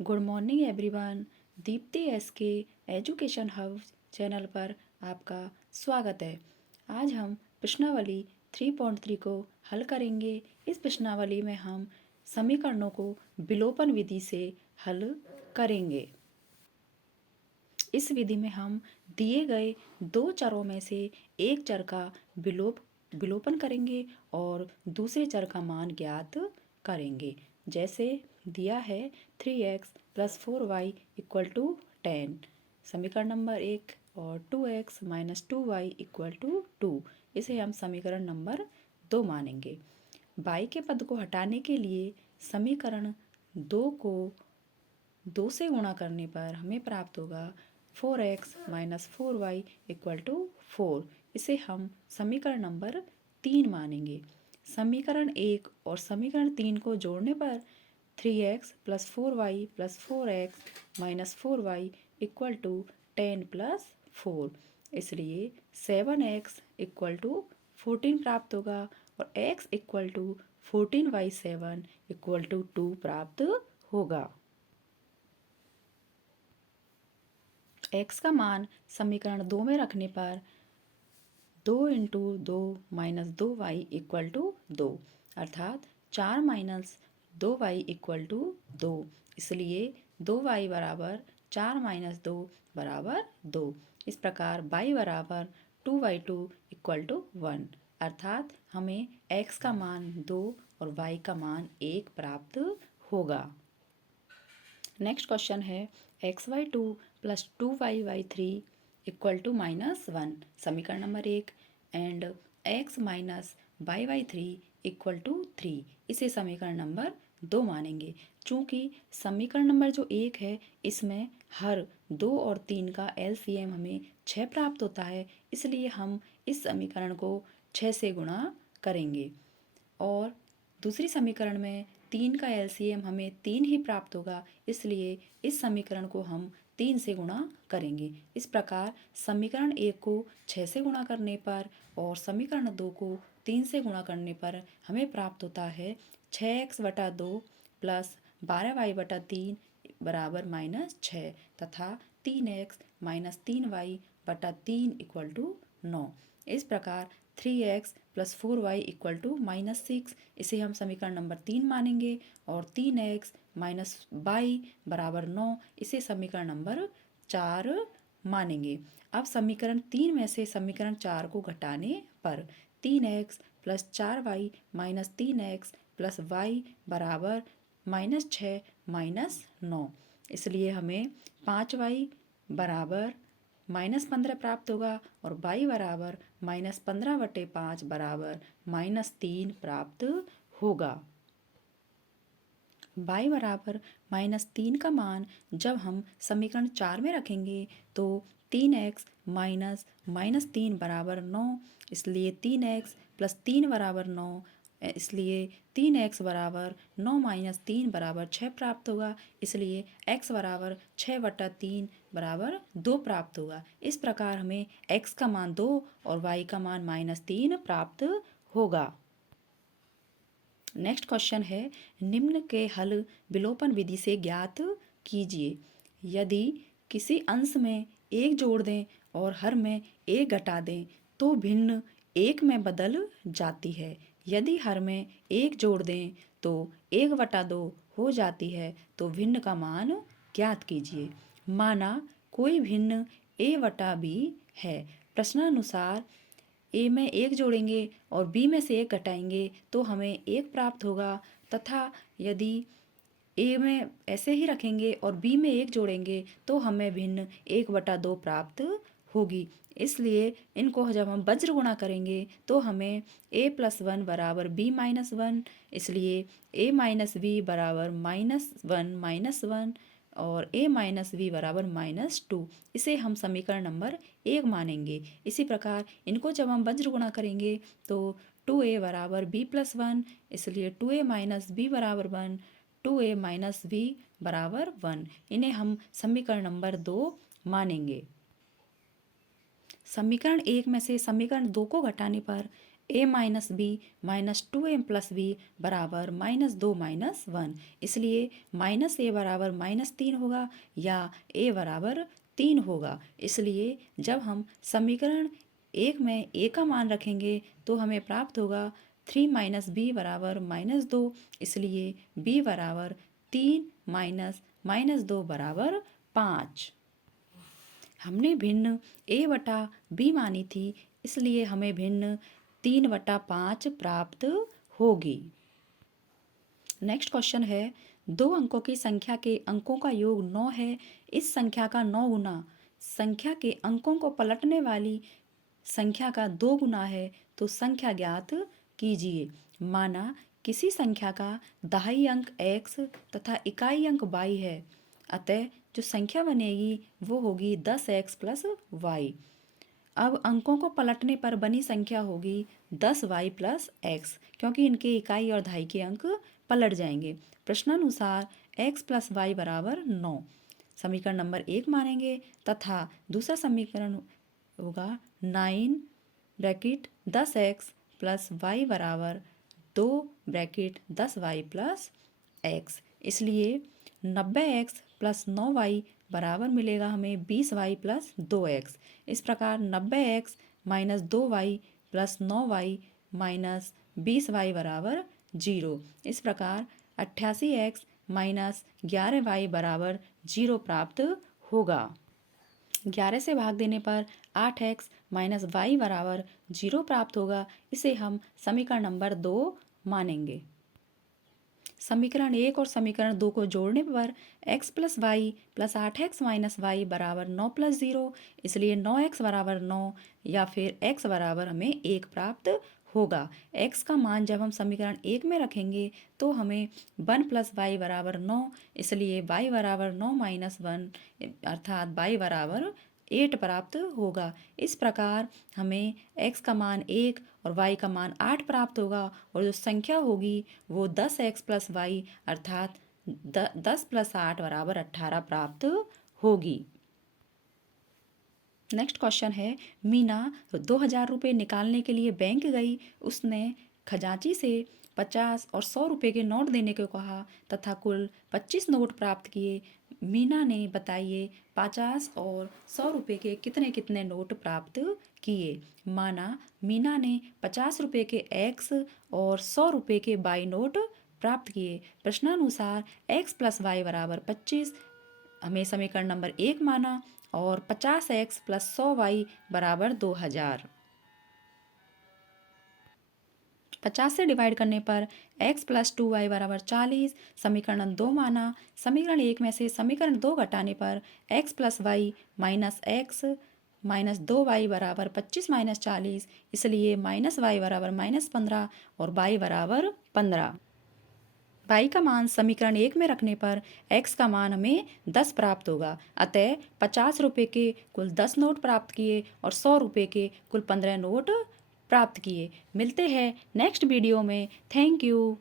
Good morning everyone. Deepti S के education hub channel पर आपका स्वागत है। आज हम प्रश्नावली 3.3 को हल करेंगे। इस प्रश्नावली में हम समीकरणों को विलोपन विधि से हल करेंगे। इस विधि में हम दिए गए दो चरों में से एक चर का विलोपन करेंगे और दूसरे चर का मान ज्ञात करेंगे। जैसे दिया है 3x + 4y = 10, समीकरण नंबर 1, और 2x - 2y = 2, इसे हम समीकरण नंबर 2 मानेंगे। y के पद को हटाने के लिए समीकरण 2 को 2 से गुणा करने पर हमें प्राप्त होगा 4x - 4y = 4, इसे हम समीकरण नंबर 3 मानेंगे। समीकरण 1 और समीकरण 3 को जोड़ने पर 3x + 4y + 4x - 4y = 10 + 4, इसलिए 7x = 14 प्राप्त होगा और x = 14/7 = 2 प्राप्त होगा। x का मान समीकरण 2 में रखने पर 2 × 2 - 2y = 2, अर्थात 4 - 2y = 2, इसलिए 2y = 4 - 2 = 2। इस प्रकार y = 2/2 = 1, अर्थात हमें x का मान 2 और y का मान 1 प्राप्त होगा। नेक्स्ट क्वेश्चन है xy2 + 2yy3 = -1, समीकरण नंबर 1, एंड x - yy3 = 3, इसे समीकरण नंबर 2 मानेंगे। चूँकि समीकरण नंबर जो 1 है इसमें हर 2 और 3 का LCM हमें 6 प्राप्त होता है, इसलिए हम इस समीकरण को 6 से गुणा करेंगे। और दूसरी समीकरण में 3 का LCM हमें 3 ही प्राप्त होगा, इसलिए इस समीकरण को हम 3 से गुणा करेंगे। इस प्रकार समीकरण 1 को 6 से गुणा करने पर और समीकरण 2 को 3 से गुणा करने पर हमें प्राप्त होता है 6x/2 + 12y/3 = -6 तथा 3x - 3y/3 = 9। इस प्रकार 3x + 4y = -6, इसे हम समीकरण नंबर 3 मानेंगे और 3x - y = 9, इसे समीकरण नंबर 4 मानेंगे। अब समीकरण 3 में से समीकरण 4 को घटाने पर 3x + 4y - 3x + y = -6 - 9, इसलिए हमें 5y = -15 प्राप्त होगा और y = -15/5 = -3 प्राप्त होगा। y = -3 का मान जब हम समीकरण 4 में रखेंगे तो 3x - -3 = 9, इसलिए 3x + 3 = 9, इसलिए 3x = 9 - 3 = 6 प्राप्त होगा, इसलिए x = 6/3 = 2 प्राप्त होगा। इस प्रकार हमें x का मान 2 और y का मान -3 प्राप्त होगा। नेक्स्ट क्वेश्चन है निम्न के हल विलोपन विधि से ज्ञात कीजिए। यदि किसी अंश में 1 जोड़ दें और हर में 1 घटा दें तो भिन्न 1 में बदल जाती है। यदि हर में 1 जोड़ दें तो 1/2 हो जाती है, तो भिन्न का मान ज्ञात कीजिए। माना कोई भिन्न a/b है। प्रश्नानुसार ए में 1 जोड़ेंगे और बी में से 1 घटाएंगे तो हमें 1 प्राप्त होगा, तथा यदि ए में ऐसे ही रखेंगे और बी में 1 जोड़ेंगे तो हमें भिन्न 1/2 प्राप्त होगी। इसलिए इनको जब हम वज्र गुणा करेंगे तो हमें a + 1 = b - 1, इसलिए a - b = -1 - 1 और a - v = -2, इसे हम समीकरण नंबर 1 मानेंगे। इसी प्रकार इनको जब हम वज्र गुणा करेंगे तो 2a = b + 1, इसलिए 2a - b = 1, 2a - v = 1, इन्हें हम समीकरण नंबर 2 मानेंगे। समीकरण 1 में से समीकरण 2 को घटाने पर a minus B minus 2m plus B बराबर -2 माइनस 1। इसलिए -a बराबर -3 होगा या a बराबर 3 होगा। इसलिए जब हम समीकरण 1 में a का मान रखेंगे तो हमें प्राप्त होगा 3 माइनस बी बराबर -2। इसलिए b बराबर 3 माइनस 2 बराबर 5। हमने भिन्न a बटा b मानी थी, इसलिए हमें भिन्न 3/5 प्राप्त होगी। नेक्स्ट क्वेश्चन है, 2 अंकों की संख्या के अंकों का योग 9 है। इस संख्या का 9 गुना संख्या के अंकों को पलटने वाली संख्या का 2 गुना है तो संख्या ज्ञात कीजिए। माना किसी संख्या का दहाई अंक x तथा इकाई अंक y है, अतः जो संख्या बनेगी वो होगी 10x प्लस वाई। अब अंकों को पलटने पर बनी संख्या होगी 10y प्लस x, क्योंकि इनके इकाई और दहाई के अंक पलट जाएंगे। प्रश्नानुसार x प्लस वाई बराबर 9 समीकरण नंबर 1 मानेंगे तथा दूसरा समीकरण होगा 9 ब्रैकेट 10x प्लस वाई बराबर 2 ब्रैकेट 10y प्लस x। इसलिए 90x प्लस 9y बराबर मिलेगा हमें 20y प्लस 2x। इस प्रकार 90x minus 2y plus 9y minus 20y बराबर 0। इस प्रकार 88x माइनस 11y बराबर 0 प्राप्त होगा। 11 से भाग देने पर 8x माइनस वाई बराबर 0 प्राप्त होगा। इसे हम समीकरण नंबर 2 मानेंगे। समीकरण 1 और समीकरण 2 को जोड़ने पर x plus Y plus 8x minus Y बराबर 9 प्लस 0। इसलिए 9x बराबर 9 या फिर x बराबर हमें 1 प्राप्त होगा। x का मान जब हम समीकरण 1 में रखेंगे तो हमें 1 प्लस वाई बराबर 9, इसलिए y बराबर 9 माइनस 1 अर्थात y बराबर 8 प्राप्त होगा। इस प्रकार हमें x का मान 1 और y का मान 8 प्राप्त होगा और जो संख्या होगी वो 10x प्लस वाई अर्थात 10 प्लस 8 बराबर 18 प्राप्त होगी। नेक्स्ट क्वेश्चन है, मीना 2000 रुपये निकालने के लिए बैंक गई। उसने खजांची से 50 और 100 रुपये के नोट देने को कहा तथा कुल 25 नोट प्राप्त किए। मीना ने बताइए 50 और 100 रुपये के कितने कितने नोट प्राप्त किए। माना मीना ने 50 रुपये के x और 100 रुपये के y नोट प्राप्त किए। प्रश्नानुसार x प्लस वाई बराबर 25 हमें समीकरण नंबर 1 माना और 50x प्लस 100y बराबर 2000। 50 से डिवाइड करने पर x प्लस 2y बराबर 40 समीकरण 2 माना। समीकरण 1 में से समीकरण 2 घटाने पर x plus Y minus x minus 2y बराबर 25 माइनस 40, इसलिए माइनस वाई बराबर -15 और y बराबर 15। y का मान समीकरण 1 में रखने पर x का मान हमें 10 प्राप्त होगा। अतः 50 रुपये के कुल 10 नोट प्राप्त किए और 100 रुपये के कुल 15 नोट प्राप्त किए। मिलते हैं नेक्स्ट वीडियो में। Thank you.